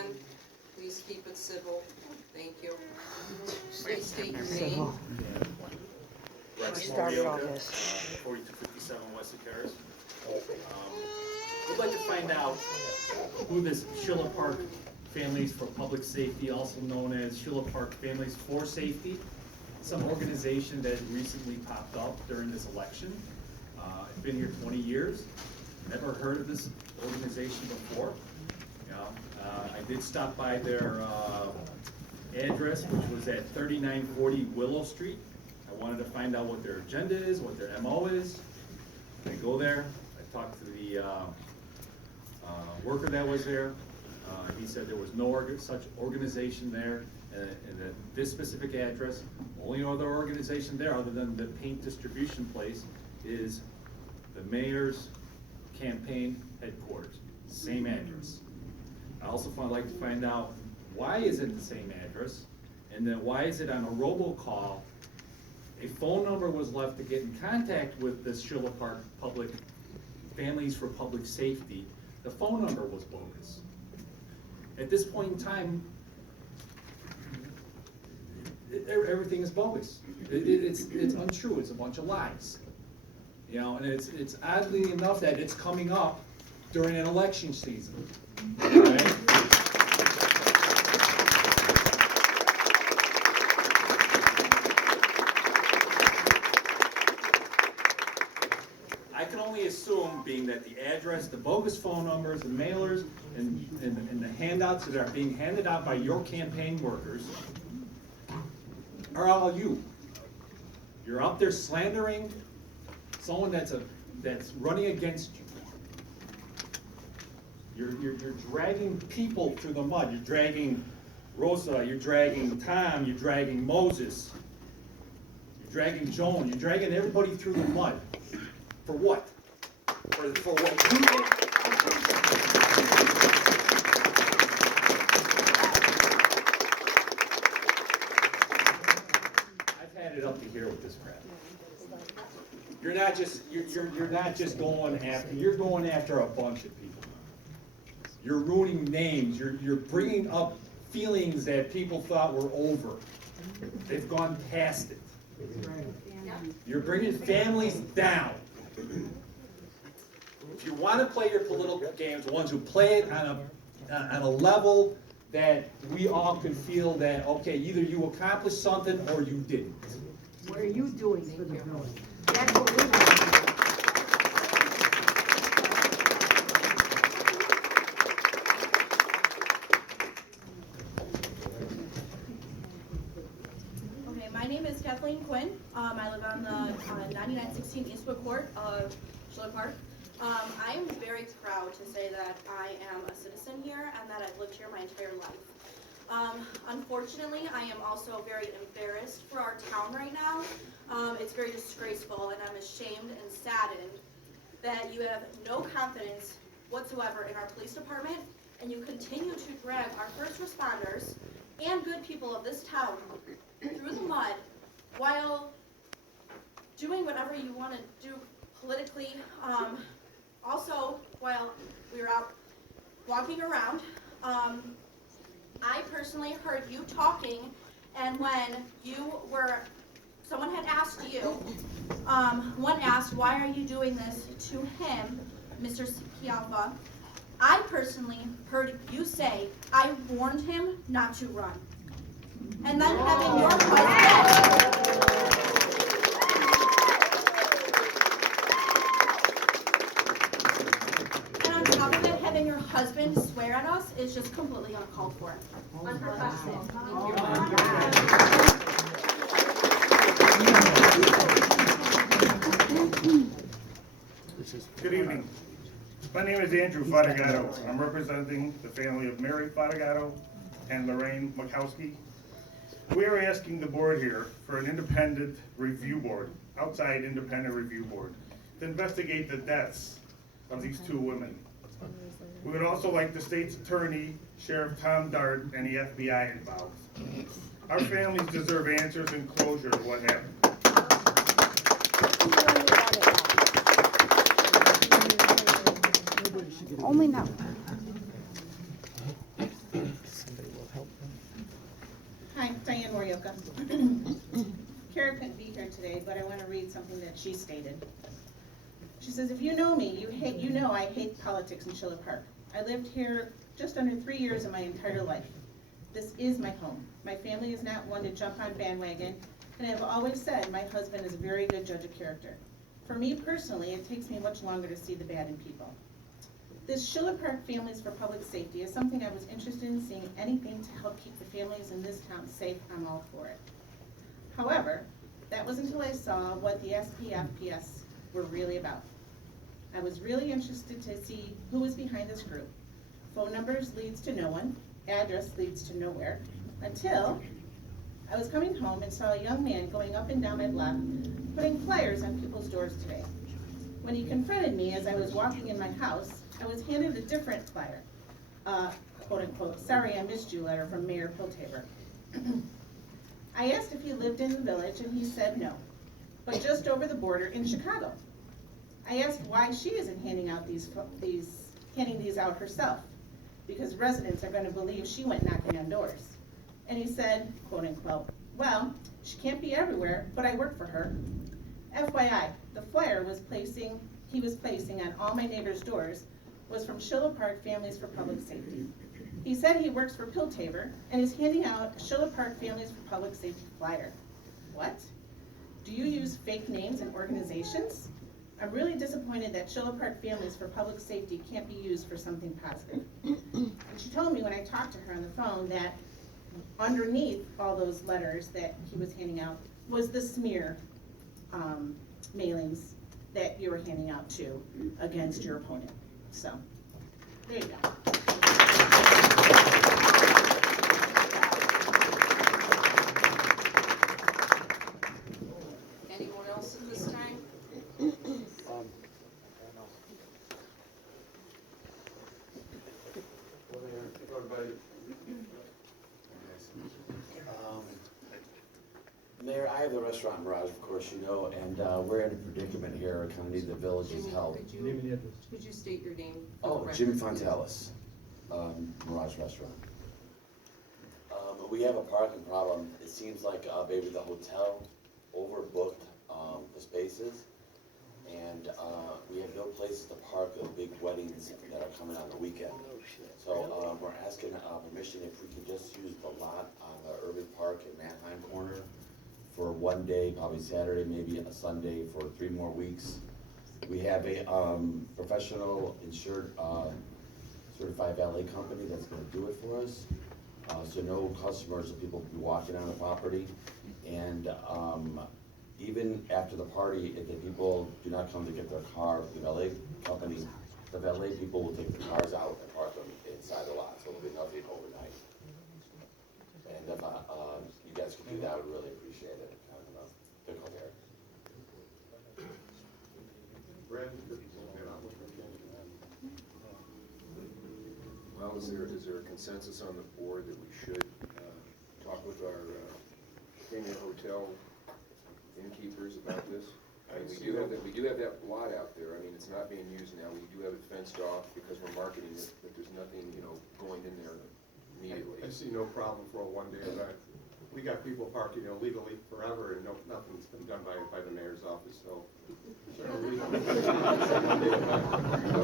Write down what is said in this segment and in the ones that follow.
again, please keep it civil. Thank you. Please state your name. Rex started all Morioka, this. 4257 Wesley Terrace. We'd like to find out who this Schiller Park Families for Public Safety, also known as Schiller Park Families for Safety, some organization that recently popped up during this election. I've been here 20 years, never heard of this organization before. I did stop by their address, which was at 3940 Willow Street. I wanted to find out what their agenda is, what their MO is. I go there, I talked to the worker that was there. He said there was no such organization there, and that this specific address, only other organization there other than the paint distribution place is the mayor's campaign headquarters, same address. I also would like to find out why is it the same address, and then why is it on a robocall? A phone number was left to get in contact with this Schiller Park Public Families for Public Safety. The phone number was bogus. At this point in time, everything is bogus. It's untrue. It's a bunch of lies. And it's oddly enough that it's coming up during an election season. Right? I can only assume, being that the address, the bogus phone numbers, the mailers, and the handouts that are being handed out by your campaign workers are all you. You're out there slandering someone that's running against you. You're dragging people through the mud. You're dragging Rosa, you're dragging Tom, you're dragging Moses, you're dragging Joan, you're dragging everybody through the mud. For what? For what you think? I've had it up to here with this crap. You're not just going after. You're going after a bunch of people. You're ruining names. You're bringing up feelings that people thought were over. They've gone past it. You're bringing families down. If you want to play your political games, the ones who play it on a level that we all can feel that, okay, either you accomplished something or you didn't. What are you doing for the village? That's what we want to do. Okay, my name is Kathleen Quinn. I live on the 9916 Eastwood Court of Schiller Park. I am very proud to say that I am a citizen here and that I've lived here my entire life. Unfortunately, I am also very embarrassed for our town right now. It's very disgraceful, and I'm ashamed and saddened that you have no confidence whatsoever in our police department, and you continue to drag our first responders and good people of this town through the mud while doing whatever you want to do politically. Also, while we were out walking around, I personally heard you talking, and when someone had asked you, one asked, why are you doing this to him, Mr. Cialfa? I personally heard you say, I warned him not to run. And then having your husband... having your husband swear at us is just completely uncalled for. Unprofessional. Good evening. My name is Andrew Fadagato. I'm representing the family of Mary Fadagato and Lorraine Makowski. We are asking the board here for an independent review board, outside independent review board, to investigate the deaths of these two women. We would also like the state's attorney, Sheriff Tom Dart, and the FBI involved. Our families deserve answers and closure of what happened. Only now. and Morioka. Kara couldn't be here today, but I want to read something that she stated. She says, if you know me, you know I hate politics in Schiller Park. I lived here just under 3 years of my entire life. This is my home. My family is not one to jump on bandwagon, and I have always said my husband is a very good judge of character. For me personally, it takes me much longer to see the bad in people. This Schiller Park Families for Public Safety is something I was interested in seeing. Anything to help keep the families in this town safe, I'm all for it. However, that was until I saw what the SPFPS were really about. I was really interested to see who was behind this group. Phone numbers leads to no one, address leads to nowhere, until I was coming home and saw a young man going up and down my block, putting flyers on people's doors today. When he confronted me as I was walking in my house, I was handed a different flyer, quote unquote, sorry I missed you letter from Mayor Piltaber. I asked if he lived in the village and he said no, but just over the border in Chicago. I asked why she isn't handing out handing these out herself, because residents are going to believe she went knocking on doors. And he said, quote unquote, well, she can't be everywhere, but I work for her. FYI, the flyer he was placing on all my neighbors' doors was from Schiller Park Families for Public Safety. He said he works for Piltaber and is handing out a Schiller Park Families for Public Safety flyer. What? Do you use fake names and organizations? I'm really disappointed that Schiller Park Families for Public Safety can't be used for something positive. And she told me when I talked to her on the phone that underneath all those letters that he was handing out was the smear mailings that you were handing out to against your opponent. So, there you go. Anyone else at this time? Mayor, I have the restaurant Mirage, of course you know, and we're in a predicament here, kind of need the village's Jimmy, help. could you state your name? for the Oh, record, Jimmy please? Fontalis, Mirage Restaurant. We have a parking problem. It seems like maybe the hotel overbooked the spaces, and we have no places to park the big weddings that are coming on the weekend. So we're asking permission if we could just use the lot on the Urban Park in Manheim corner for one day, probably Saturday, maybe a Sunday for 3 more weeks. We have a professional insured certified valet company that's gonna do it for us. So no customers or people will be walking on the property. And even after the party, if the people do not come to get their car, the valet company, the valet people will take the cars out and park them inside the lot, so there'll be nothing overnight. And if you guys could do that, I would really appreciate it, kind of a pickle there. Well, is there a consensus on the board that we should talk with our premier hotel innkeepers about this? I mean, we do have that lot out there. I mean, it's not being used now. We do have it fenced off because we're marketing it, but there's nothing, going in there immediately. I see no problem for a one-day event. We got people parking illegally forever, and nothing's been done by the mayor's office, so. No,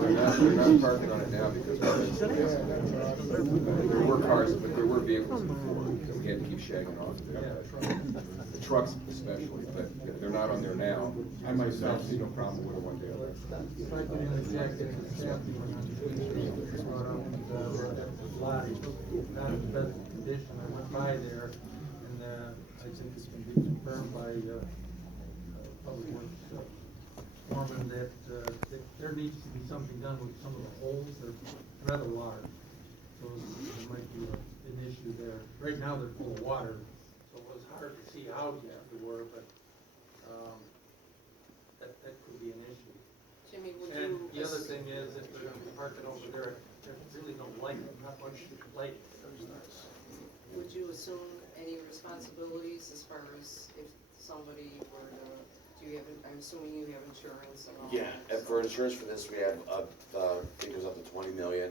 they're not parking on it now because there were cars, but there were vehicles before that we had to keep shagging off. The trucks especially, but they're not on there now. I myself see no problem with a one-day event. If I could interject in the staff, lot is not in the best condition. I went by there, and I think it's been confirmed by Public Works foreman that there needs to be something done with some of the holes. They're rather large, so there might be an issue there. Right now, they're full of water, so it was hard to see out afterward, but that could be an issue. Jimmy, would And you? the other thing is, if they're gonna be parking over there, there's really no light, not much light. Would you assume any responsibilities as far as if somebody were to, I'm assuming you have insurance and all Yeah, that, and for insurance for this, we have, I think it was up to 20 million,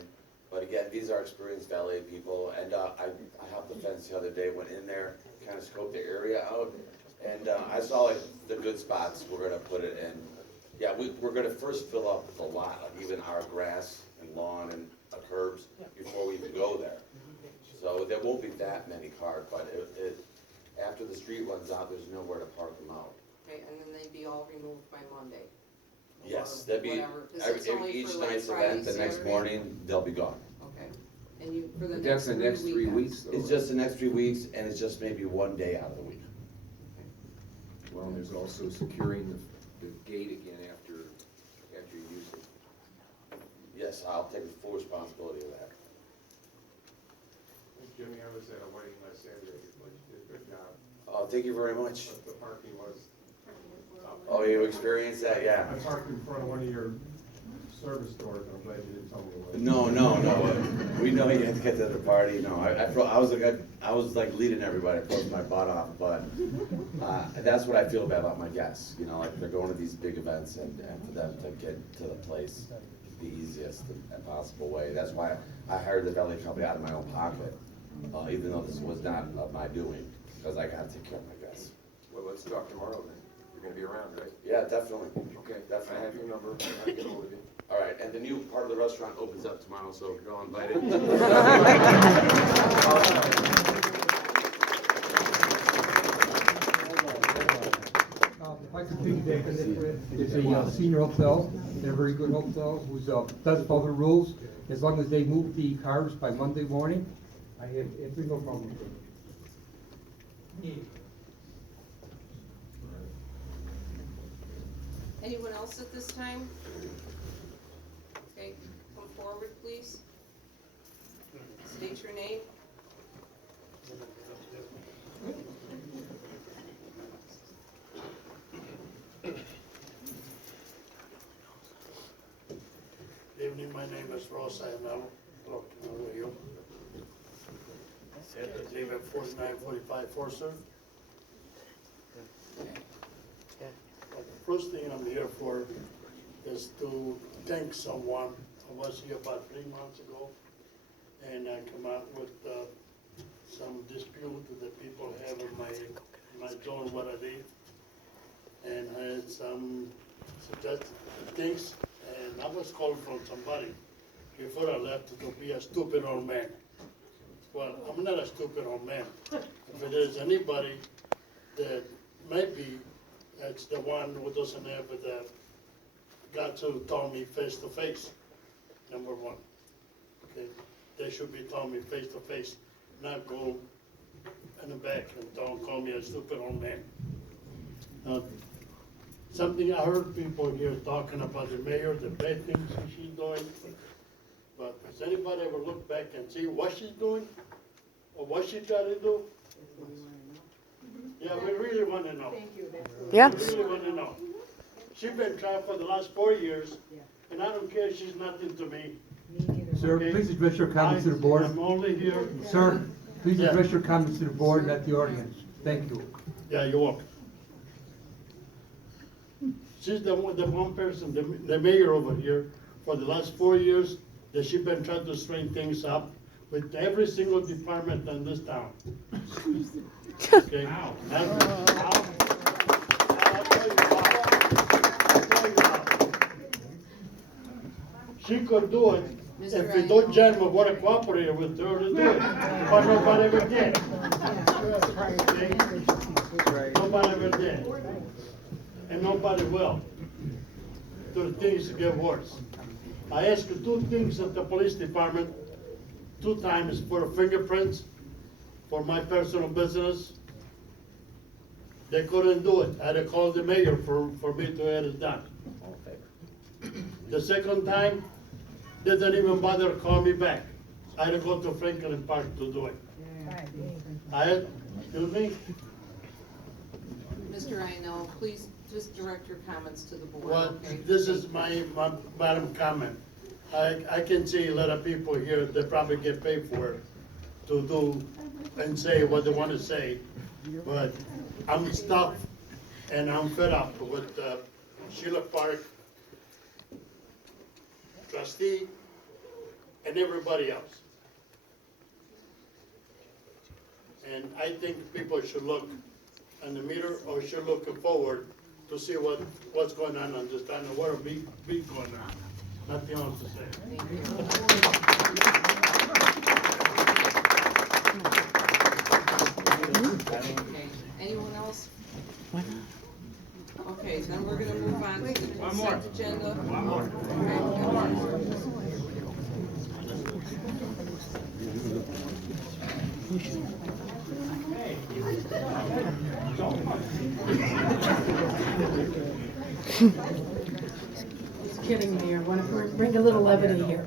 But again, these are experienced valet people, and I hopped the fence the other day, went in there, kind of scoped the area out, and I saw like the good spots we're gonna put it in. Yeah, we're gonna first fill up the lot, like even our grass and lawn and curbs, before we even go there. So there won't be that many cars, but after the street runs out, there's nowhere to park them out. Okay, and then they'd be all removed by Monday. Yes, Or that'd be, whatever, 'cause it's only each for like night's Friday, event, the next Saturday. morning, they'll be gone. Okay, and you, for the But next that's the 3 next 3 weekends. weeks though. It's just the next 3 weeks, and it's just maybe one day out of the week. Well, and there's also securing the gate again after you use it. Yes, I'll take full responsibility of that. Jimmy, I was at a wedding last Saturday, but you did a good job, Oh, thank you very much. but the parking was. Oh, you experienced that, yeah. I parked in front of one of your service stores, I'm glad you didn't tell me what. No. We know you had to get to the party. No, I was like leading everybody, posting my butt off, but that's what I feel bad about my guests. You know, like they're going to these big events, and for them to get to the place the easiest possible way. That's why I hired the valet company out of my own pocket, even though this was not of my doing, because I gotta take care of my guests. Well, let's talk tomorrow then. You're gonna be around, right? Yeah, definitely. Okay, Definitely. I have your number, I'll get hold of you. All right, and the new part of the restaurant opens up tomorrow, so you're all invited. If I could piggyback on this, it's a senior hotel, and a very good hotel, who's, does follow the rules. As long as they move the cars by Monday morning, I have no problem with it. Anyone else at this time? Okay, come forward, please. State your name. Good evening, my name is Ross Ayanalo. Hello, how are you? I live at 4945 Forsyth. The first thing I'm here for is to thank someone. I was here about 3 months ago, and I come out with some dispute that people have in my zone where I live, and I had some suggested things, and I was called from somebody before I left to be a stupid old man. Well, I'm not a stupid old man. If there's anybody that maybe that's the one who doesn't have the guts to tell me face to face, number one. Okay, they should be telling me face to face, not go in the back and don't call me a stupid old man. Something I heard people here talking about the mayor, the bad things she's doing, but has anybody ever looked back and see what she's doing or what she tried to do? Yeah, we really want to know. Yeah. We really want to know. She's been trying for the last 4 years, and I don't care, she's nothing to me. Sir, Okay. please address your comments to the board. I'm only here. Sir, please Yeah. address your comments to the board, not the audience. Thank you. Yeah, you're welcome. She's the one person, the mayor over here, for the last 4 years, that she's been trying to straighten things up with every single department in this town. Okay? I'll tell you why. I'll tell you why. She could do it if we don't gentlemen want to cooperate with her to do it, but nobody ever did. Okay? Nobody ever did. And nobody will, till things get worse. I asked you 2 things at the police department, 2 times for fingerprints, for my personal business. They couldn't do it. I had to call the mayor for me to have it done. The second time, they didn't even bother to call me back. I had to go to Franklin Park to do it. Excuse me? Mr. Ionel, please just direct your comments to the board, Well, okay? this is my bottom comment. I can see a lot of people here that probably get paid for it to do and say what they want to say, but I'm stuck and I'm fed up with Sheila Park trustee and everybody else. And I think people should look on the meter or should look forward to see what's going on this time and what will be going on. Nothing else to say. Okay, anyone else? Okay, then we're gonna move on to the consent agenda. One more. Just kidding, Mayor. I want to bring a little levity here.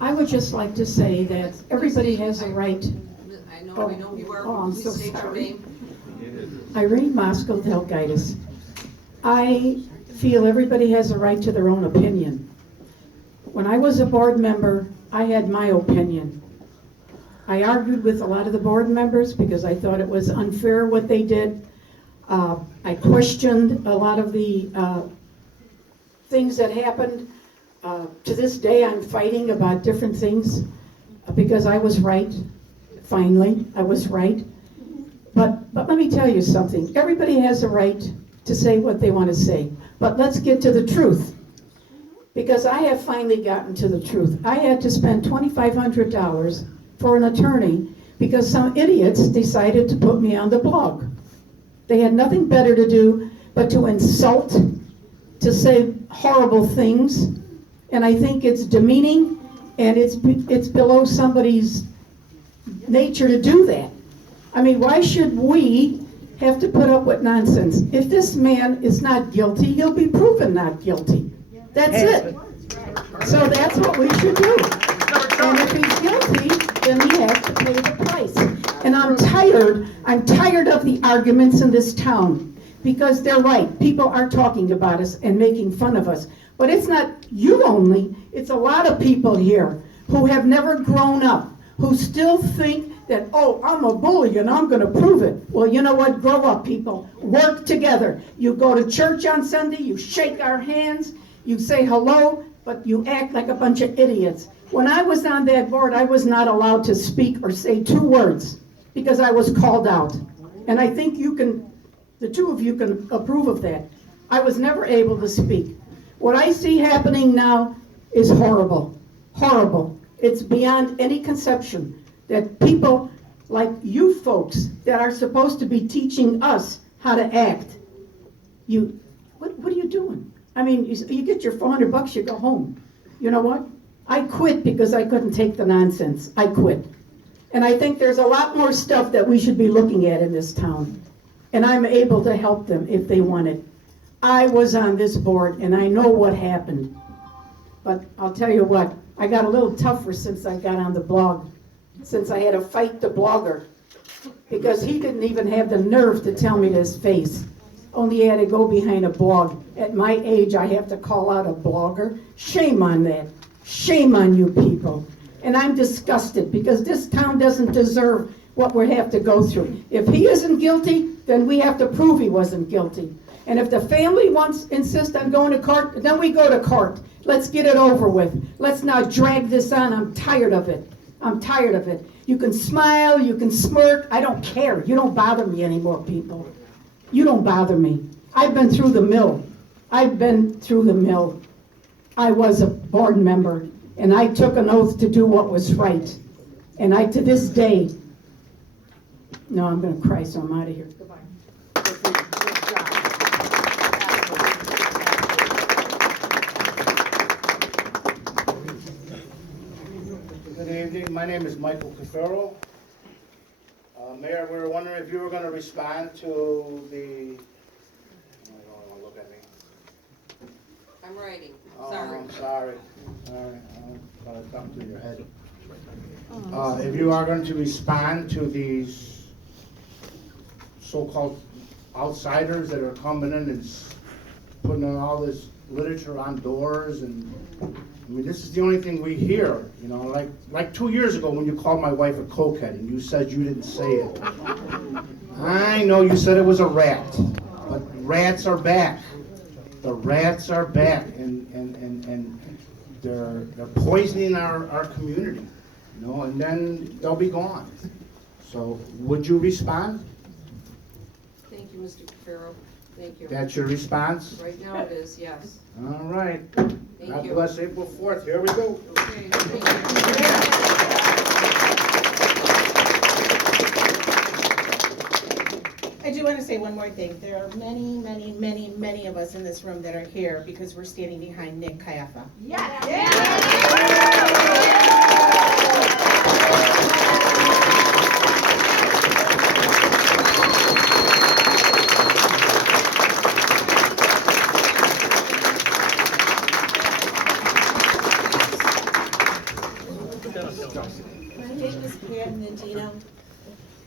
I would just like to say that everybody has a right. I know, we know you are, Oh, I'm please so state your sorry. name. Irene Moscow, Delgaitis. I feel everybody has a right to their own opinion. When I was a board member, I had my opinion. I argued with a lot of the board members because I thought it was unfair what they did. I questioned a lot of the things that happened. To this day, I'm fighting about different things because I was right. Finally, I was right. But let me tell you something. Everybody has a right to say what they want to say. But let's get to the truth. Because I have finally gotten to the truth. I had to spend $2,500 for an attorney because some idiots decided to put me on the blog. They had nothing better to do but to insult, to say horrible things. And I think it's demeaning and it's below somebody's nature to do that. I mean, why should we have to put up with nonsense? If this man is not guilty, he'll be proven not guilty. That's it. So that's what we should do. And if he's guilty, then he has to pay the price. And I'm tired of the arguments in this town. Because they're right, people are talking about us and making fun of us. But it's not you only, it's a lot of people here who have never grown up, who still think that, oh, I'm a bully and I'm going to prove it. Well, you know what? Grow up, people. Work together. You go to church on Sunday, you shake our hands, you say hello, but you act like a bunch of idiots. When I was on that board, I was not allowed to speak or say 2 words because I was called out. And I think you can, the 2 of you can approve of that. I was never able to speak. What I see happening now is horrible. Horrible. It's beyond any conception that people like you folks that are supposed to be teaching us how to act, what are you doing? I mean, you get your $400, you go home. You know what? I quit because I couldn't take the nonsense. I quit. And I think there's a lot more stuff that we should be looking at in this town. And I'm able to help them if they want it. I was on this board and I know what happened. But I'll tell you what, I got a little tougher since I got on the blog, since I had to fight the blogger, because he didn't even have the nerve to tell me to his face. Only he had to go behind a blog. At my age, I have to call out a blogger. Shame on that. Shame on you people. And I'm disgusted because this town doesn't deserve what we have to go through. If he isn't guilty, then we have to prove he wasn't guilty. And if the family insists on going to court, then we go to court. Let's get it over with. Let's not drag this on. I'm tired of it. I'm tired of it. You can smile, you can smirk. I don't care. You don't bother me anymore, people. You don't bother me. I've been through the mill. I've been through the mill. I was a board member, and I took an oath to do what was right. And I, to this day, no, I'm going to cry, so I'm out of here. Goodbye. Good evening. My name is Michael Cafaro. Mayor, we were wondering if you were going to respond to the. I don't want to look at me. I'm writing, Oh, sorry. I'm sorry. Sorry. I thought it come to your head. If you are going to respond to these so-called outsiders that are coming in and putting on all this literature on doors, and I mean, this is the only thing we hear, you know, like 2 years ago when you called my wife a cokehead and you said you didn't say it. I know you said it was a rat, but rats are back. The rats are back, and they're poisoning our community, you know, and then they'll be gone. So, would you respond? Thank you, Mr. Cafaro. Thank you. That's your response? Right now it is, yes. All right. Thank God you. bless April 4th. Here we go. Okay, thank you. I do want to say one more thing. There are many, many, many, many of us in this room that are here because we're standing behind Nick Caiafa. My name is Pat Nandino,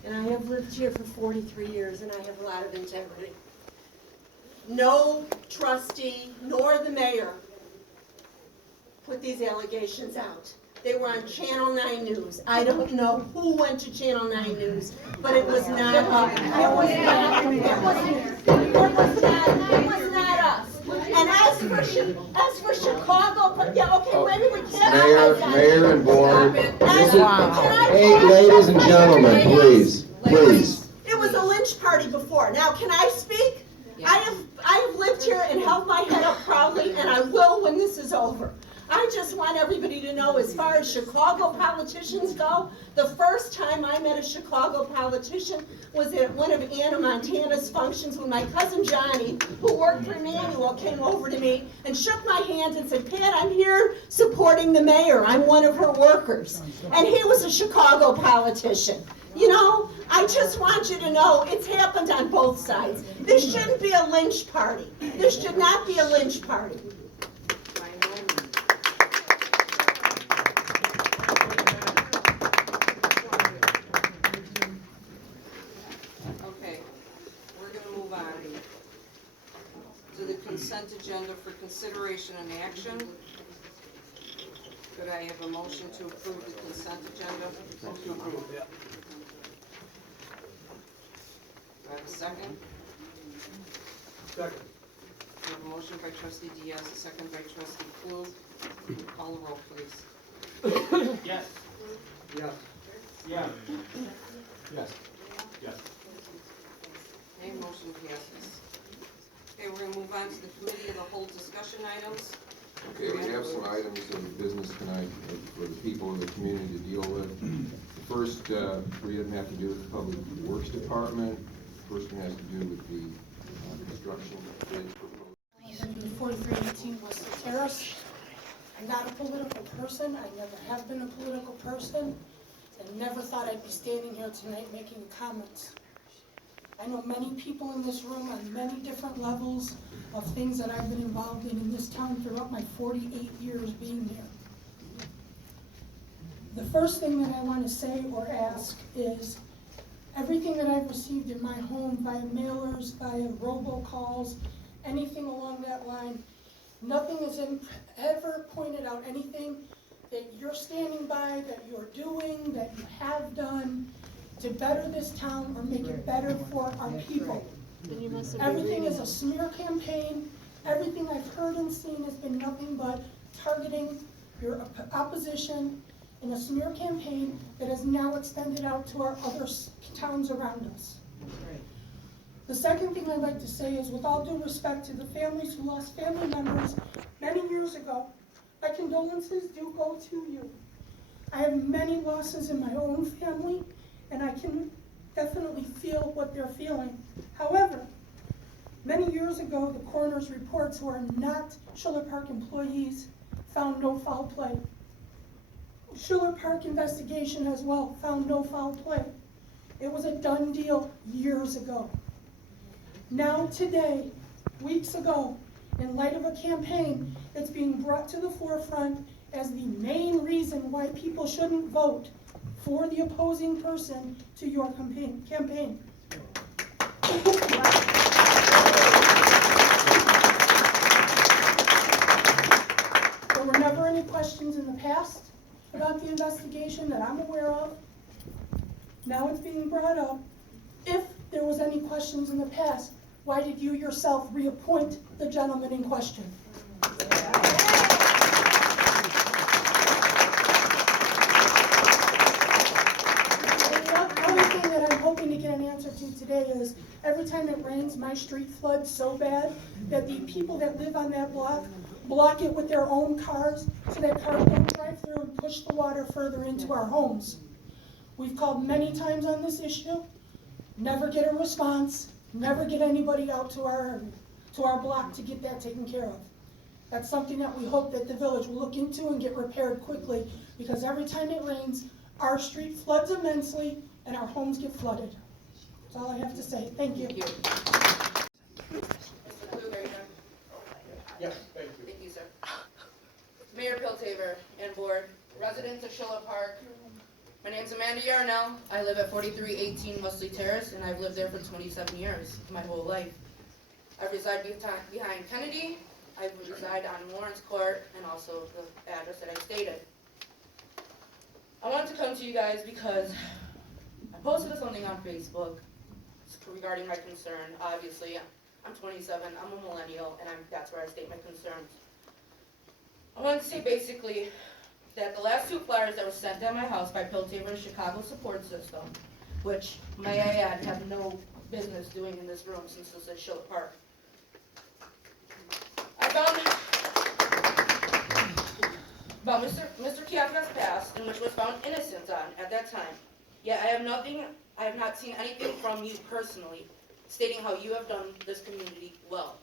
and I have lived here for 43 years, and I have a lot of integrity. No trustee nor the mayor put these allegations out. They were on Channel 9 News. I don't know who went to Channel 9 News, but it was not us. It was not us. And as for Chicago, yeah, okay, maybe we can't. Mayor and board. This is- Wow. Hey, ladies and gentlemen, please, please. It was a lynch party before. Now, can I speak? I have lived here and held my head up proudly, and I will when this is over. I just want everybody to know, as far as Chicago politicians go, the first time I met a Chicago politician was at one of Anna Montana's functions when my cousin Johnny, who worked for Emmanuel, came over to me and shook my hand and said, Pat, I'm here supporting the mayor. I'm one of her workers. And he was a Chicago politician. You know, I just want you to know it's happened on both sides. This shouldn't be a lynch party. This should not be a lynch party. Okay, we're gonna move on to the consent agenda for consideration and action. Could I have a motion to approve the consent agenda? Do I have a second? Second. We have a motion by trustee Diaz, a second by trustee Klug. Call the roll, please. Yes. Yes. Yeah. Yes. Yes. Okay, motion passes. Okay, we're gonna move on to the committee of the whole discussion items. Okay, we have some items of business tonight for the people in the community to deal with. The first, three of them have to do with the Public Works Department. The first one has to do with the construction bridge proposal. 4318 West Terrace. I'm not a political person. I never have been a political person, and never thought I'd be standing here tonight making comments. I know many people in this room on many different levels of things that I've been involved in this town throughout my 48 years being here. The first thing that I want to say or ask is everything that I've received in my home via mailers, via robocalls, anything along that line, nothing has ever pointed out anything that you're standing by, that you're doing, that you have done to better this town or make it better for our people. Everything is a smear campaign. Everything I've heard and seen has been nothing but targeting your opposition in a smear campaign that has now extended out to our other towns around us. The second thing I'd like to say is, with all due respect to the families who lost family members many years ago, my condolences do go to you. I have many losses in my own family, and I can definitely feel what they're feeling. However, many years ago, the coroner's reports, who are not Schiller Park employees, found no foul play. Schiller Park investigation as well found no foul play. It was a done deal years ago. Now today, weeks ago, in light of a campaign, it's being brought to the forefront as the main reason why people shouldn't vote for the opposing person to your campaign. There were never any questions in the past about the investigation that I'm aware of. Now it's being brought up. If there was any questions in the past, why did you yourself reappoint the gentleman in question? because every time it rains, my street floods so bad that the people that live on that block it with their own cars so that cars don't drive through and push the water further into our homes. We've called many times on this issue, never get a response, never get anybody out to our block to get that taken care of. That's something that we hope that the village will look into and get repaired quickly, because every time it rains, our street floods immensely and our homes get flooded. That's all I have to say. Thank you. Yes, thank you. Thank you, sir. Mayor Piltaver and board, residents of Schiller Park. My name's Amanda Yarnell. I live at 4318 Wesley Terrace, and I've lived there for 27 years, my whole life. I reside behind Kennedy. I reside on Lawrence Court, and also the address that I stated. I wanted to come to you guys because I posted something on Facebook regarding my concern. Obviously, I'm 27, I'm a millennial, and that's where I state my concerns. I wanted to say basically that the last 2 flyers that were sent at my house by Piltaver's Chicago support system, which, may I add, have no business doing in this room since this is Schiller Park. I found about Mr. Kiafka's past, in which was found innocent on at that time. Yet I have not seen anything from you personally stating how you have done this community well.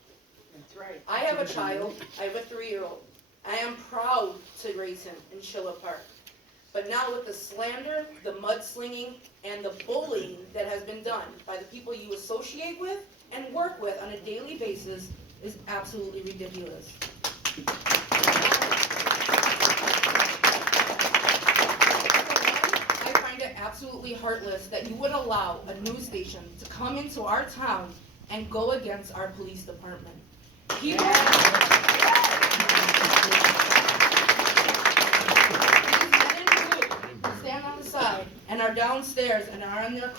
That's right. I have a child, I have a 3-year-old. I am proud to raise him in Schiller Park. But now with the slander, the mudslinging, and the bullying that has been done by the people you associate with and work with on a daily basis is absolutely ridiculous. I find it absolutely heartless that you would allow a news station to come into our town and go against our police department. People, stand on the side and are downstairs and are in their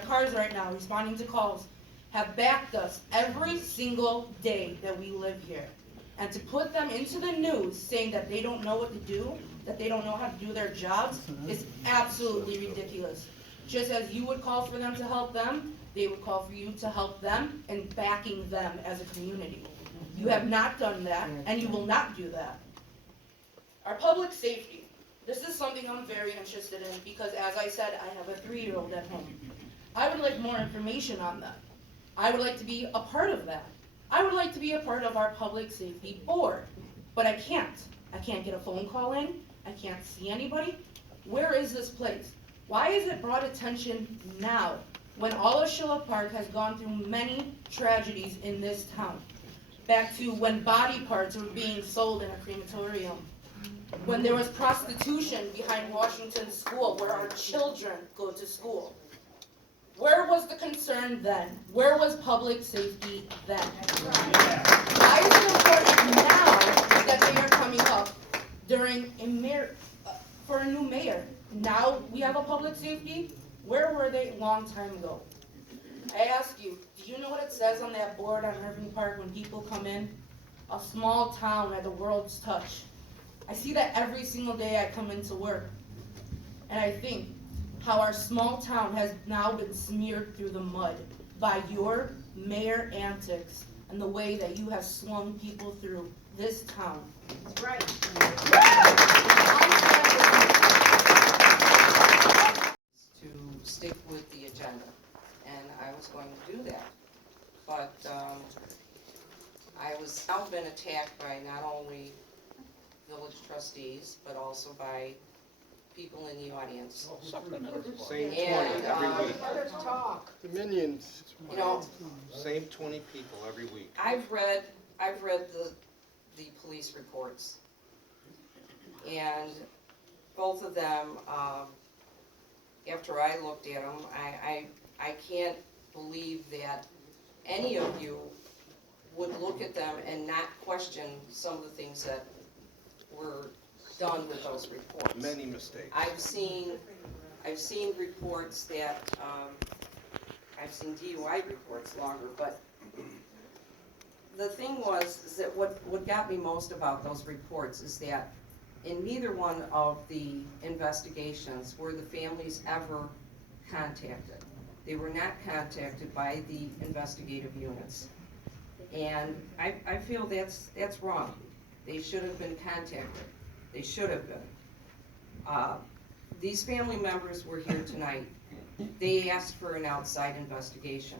cars right now responding to calls, have backed us every single day that we live here. And to put them into the news saying that they don't know what to do, that they don't know how to do their jobs, is absolutely ridiculous. Just as you would call for them to help them, they would call for you to help them and backing them as a community. You have not done that, and you will not do that. Our public safety. This is something I'm very interested in because, as I said, I have a 3-year-old at home. I would like more information on that. I would like to be a part of that. I would like to be a part of our public safety board, but I can't. I can't get a phone call in. I can't see anybody. Where is this place? Why is it brought attention now when all of Schiller Park has gone through many tragedies in this town? Back to when body parts were being sold in a crematorium. When there was prostitution behind Washington School where our children go to school. Where was the concern then? Where was public safety then? Why is it important now that they are coming up during for a new mayor? Now we have a public safety? Where were they a long time ago? I ask you, do you know what it says on that board on Irving Park when people come in? A small town at the world's touch. I see that every single day I come into work. And I think how our small town has now been smeared through the mud by your mayor antics and the way that you have swung people through this town. That's right. To stick with the agenda, and I was going to do that. But I was now been attacked by not only village trustees, but also by people in the audience. Same 20 And, every week. The minions. You know, Same 20 people every week. I've read the police reports, and both of them, after I looked at them, I can't believe that any of you would look at them and not question some of the things that were done with those reports. Many mistakes. I've seen reports that, I've seen DUI reports longer, but the thing is that what got me most about those reports is that in neither one of the investigations were the families ever contacted. They were not contacted by the investigative units. And I feel that's wrong. They should have been contacted. They should have been. These family members were here tonight. They asked for an outside investigation.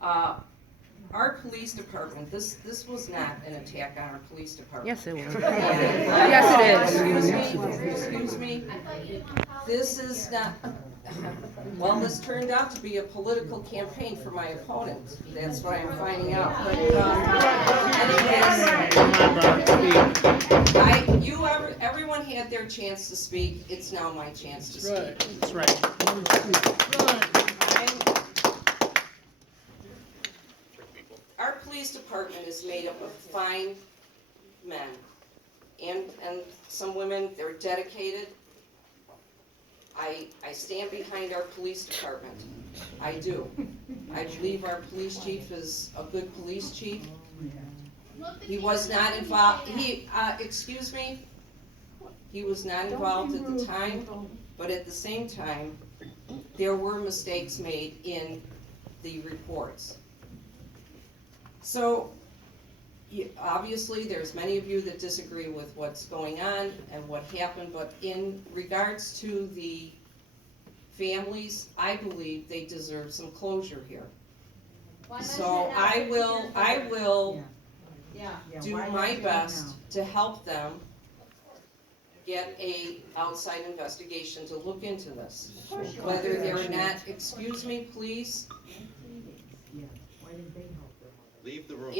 Our police department, this was not an attack on our police department. Yes, it was. Yes, it is. Excuse me. This is not, well, this turned out to be a political campaign for my opponent. That's what I'm finding out. But, anyways, everyone had their chance to speak. It's now my chance to speak. That's right. Our police department is made up of fine men and some women. They're dedicated. I stand behind our police department. I do. I believe our police chief is a good police chief. He was not involved, excuse me, he was not involved at the time, but at the same time, there were mistakes made in the reports. So, obviously, there's many of you that disagree with what's going on and what happened, but in regards to the families, I believe they deserve some closure here. So I will do my best to help them get a outside investigation to look into this. Whether they're not, excuse me, please. Leave the room.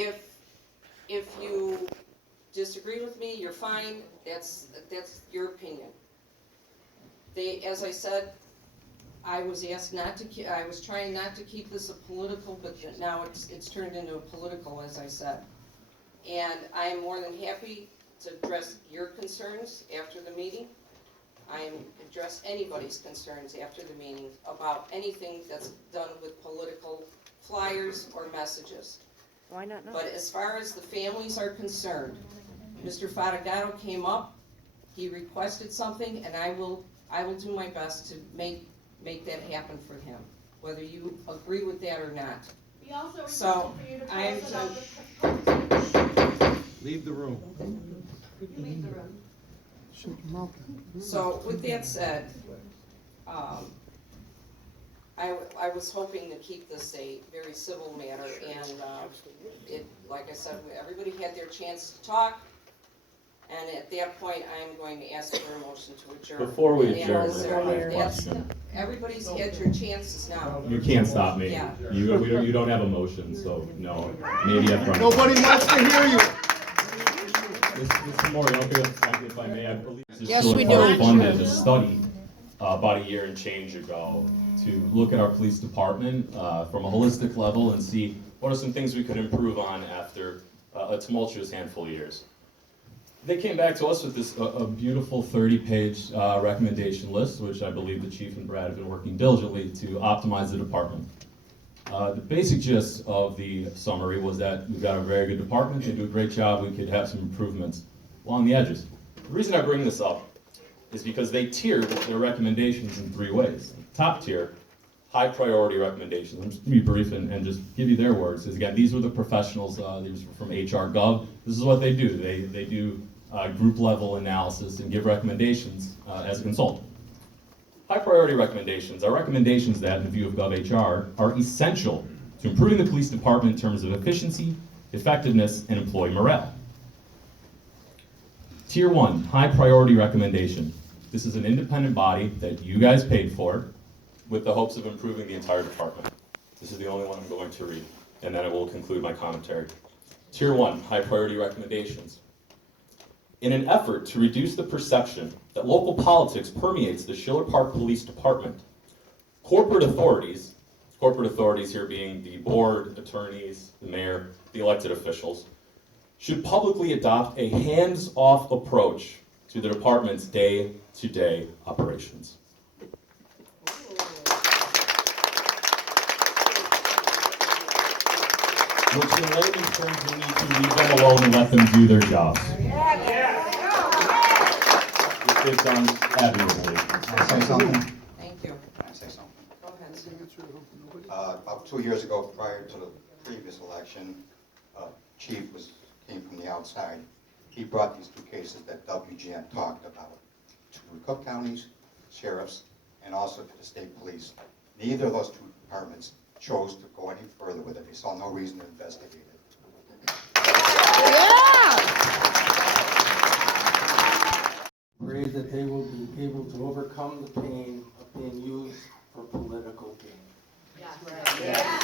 If you disagree with me, you're fine. That's your opinion. As I said, I was asked not to. I was trying not to keep this a political, but now it's turned into a political, as I said. And I am more than happy to address your concerns after the meeting. I address anybody's concerns after the meeting about anything that's done with political flyers or messages. Why not? But as far as the families are concerned, Mr. Fatigato came up, he requested something, and I will do my best to make that happen for him, whether you agree with that or not. We also So, requested for you to tell us about the. Leave the room. You leave the room. So with that said, I was hoping to keep this a very civil matter, and like I said, everybody had their chance to talk, and at that point, I'm going to ask for a motion to adjourn. Before we And adjourn, that's- everybody's had your chances now. you can't stop me. Yeah. You don't have a motion, so no. Maybe up front. Nobody wants to hear you. Mr. Morioka, if I may, I believe this Yes, Shore we Park do. funded a study about a year and change ago to look at our police department from a holistic level and see what are some things we could improve on after a tumultuous handful of years. They came back to us with this a beautiful 30-page recommendation list, which I believe the chief and Brad have been working diligently to optimize the department. The basic gist of the summary was that we've got a very good department, they do a great job, we could have some improvements along the edges. The reason I bring this up is because they tiered their recommendations in 3 ways. Top tier, high priority recommendations. I'm just going to be brief and just give you their words. Because again, these were the professionals, these were from HR Gov. This is what they do. They do group level analysis and give recommendations as a consultant. High priority recommendations are recommendations that, in the view of GovHR, are essential to improving the police department in terms of efficiency, effectiveness, and employee morale. Tier 1, high priority recommendation. This is an independent body that you guys paid for with the hopes of improving the entire department. This is the only one I'm going to read, and then I will conclude my commentary. Tier 1, high priority recommendations. In an effort to reduce the perception that local politics permeates the Schiller Park Police Department, corporate authorities here being the board, attorneys, the mayor, the elected officials, should publicly adopt a hands-off approach to the department's day-to-day operations. Which in layman's terms, we need to leave them alone and let them do their jobs. Which they've done admirably. Thank you. Can I say something? Go About 2 years ago, prior to the previous election, Chief came from the outside. He brought these 2 cases that WGN talked about to the Cook counties, sheriffs, and also to the state police. Neither of those 2 departments chose to go any further with it. They saw no reason to investigate it. Pray that they will be able to overcome the pain of being used for political gain. Yeah.